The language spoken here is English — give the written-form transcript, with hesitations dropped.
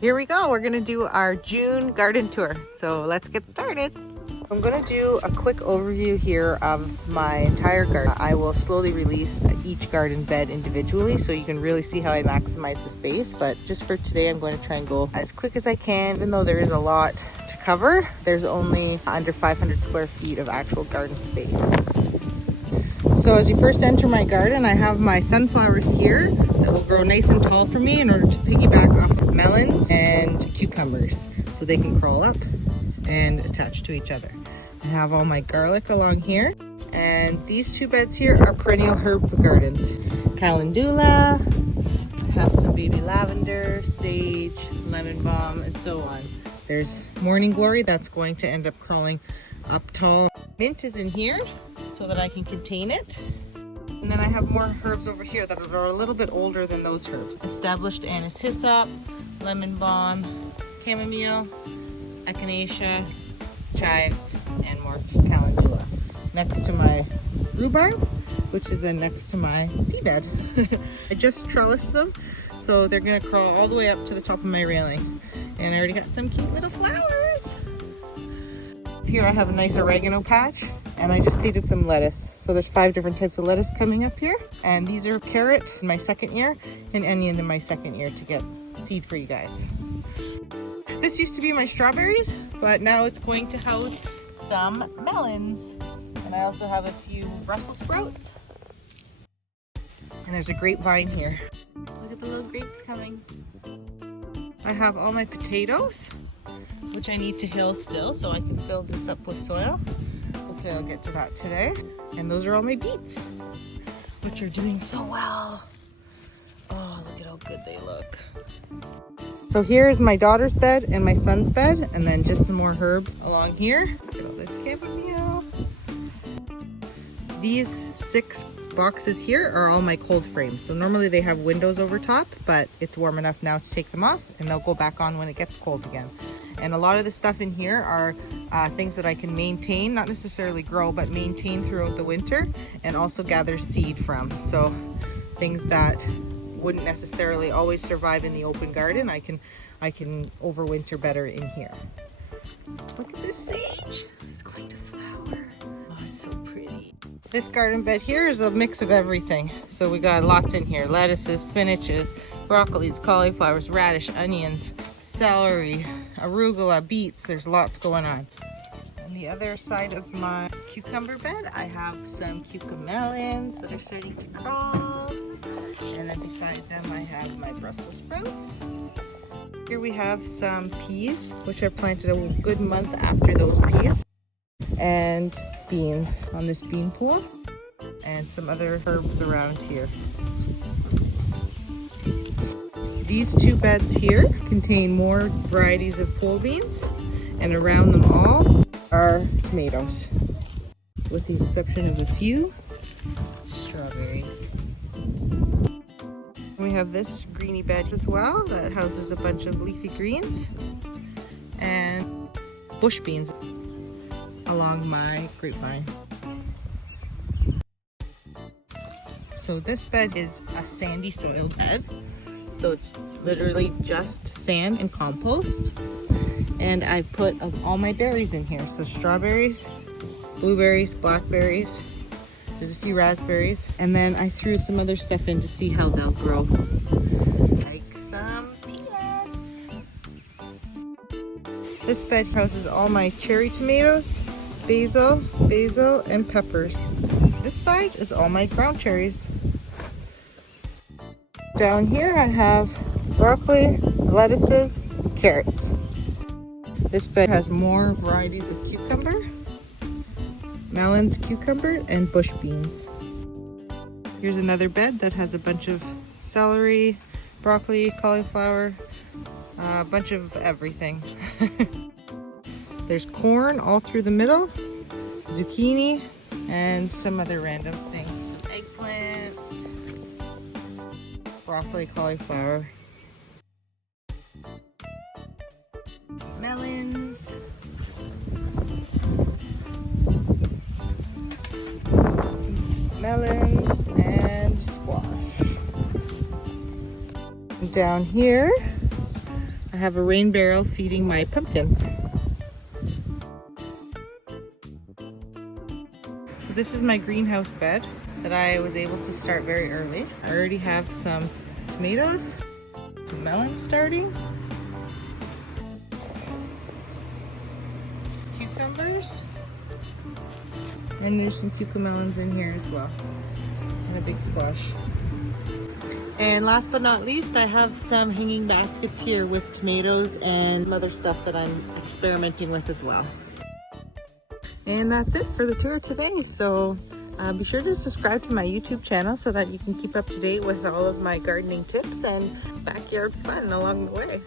Here we go. We're gonna do our June garden tour. So let's get started. I'm gonna do a quick overview here of my entire garden. I will slowly release each garden bed individually so you can really see how I maximize the space. But just for today, I'm going to try and go as quick as I can. Even though there is a lot to cover, there's only under 500 square feet of actual garden space. So as you first enter my garden, I have my sunflowers here that will grow nice and tall for me in order to piggyback off of melons and cucumbers so they can crawl up and attach to each other. I have all my garlic along here, and these two beds here are perennial herb gardens. Calendula, I have some baby lavender, sage, lemon balm, and so on. There's morning glory that's going to end up crawling up tall. Mint is in here so that I can contain it. And then I have more herbs over here that are a little bit older than those herbs. Established anise hyssop, lemon balm, chamomile, echinacea, chives, and more calendula. Next to my rhubarb, which is then next to my tea bed. I just trellised them, so they're gonna crawl all the way up to the top of my railing. And I already got some cute little flowers. Here I have a nice oregano patch, and I just seeded some lettuce. So there's 5 different types of lettuce coming up here. And these are carrot in my second year and onion in my second year to get seed for you guys. This used to be my strawberries, but now it's going to house some melons. And I also have a few Brussels sprouts. And there's a grapevine here. Look at the little grapes coming. I have all my potatoes, which I need to hill still so I can fill this up with soil. Hopefully I'll get to that today. And those are all my beets, which are doing so well. Oh, look at how good they look. So here's my daughter's bed and my son's bed, and then just some more herbs along here. Look at all this chamomile. These 6 boxes here are all my cold frames. So normally they have windows over top, but it's warm enough now to take them off, and they'll go back on when it gets cold again. And a lot of the stuff in here are things that I can maintain, not necessarily grow, but maintain throughout the winter, and also gather seed from. So things that wouldn't necessarily always survive in the open garden, I can overwinter better in here. Look at this sage. It's going to flower. Oh, it's so pretty. This garden bed here is a mix of everything. So we got lots in here. Lettuces, spinaches, broccolis, cauliflowers, radish, onions, celery, arugula, beets. There's lots going on. On the other side of my cucumber bed, I have some cucamelons that are starting to crawl. And then beside them, I have my Brussels sprouts. Here we have some peas, which I planted a good month after those peas. And beans on this bean pool. And some other herbs around here. These 2 beds here contain more varieties of pole beans, and around them all are tomatoes, with the exception of a few strawberries. We have this greeny bed as well that houses a bunch of leafy greens and bush beans along my grapevine. So this bed is a sandy soil bed. So it's literally just sand and compost. And I put all my berries in here. So strawberries, blueberries, blackberries, there's a few raspberries. And then I threw some other stuff in to see how they'll grow. Like some peanuts. This bed houses all my cherry tomatoes, basil, and peppers. This side is all my ground cherries. Down here I have broccoli, lettuces, carrots. This bed has more varieties of cucumber, melons, cucumber, and bush beans. Here's another bed that has a bunch of celery, broccoli, cauliflower, a bunch of everything. There's corn all through the middle, zucchini, and some other random things. Some eggplants, broccoli, cauliflower, melons, and squash. Down here I have a rain barrel feeding my pumpkins. So this is my greenhouse bed that I was able to start very early. I already have some tomatoes, some melons starting, cucumbers, and there's some cucamelons in here as well, and a big squash. And last but not least, I have some hanging baskets here with tomatoes and some other stuff that I'm experimenting with as well. And that's it for the tour today. So be sure to subscribe to my YouTube channel so that you can keep up to date with all of my gardening tips and backyard fun along the way.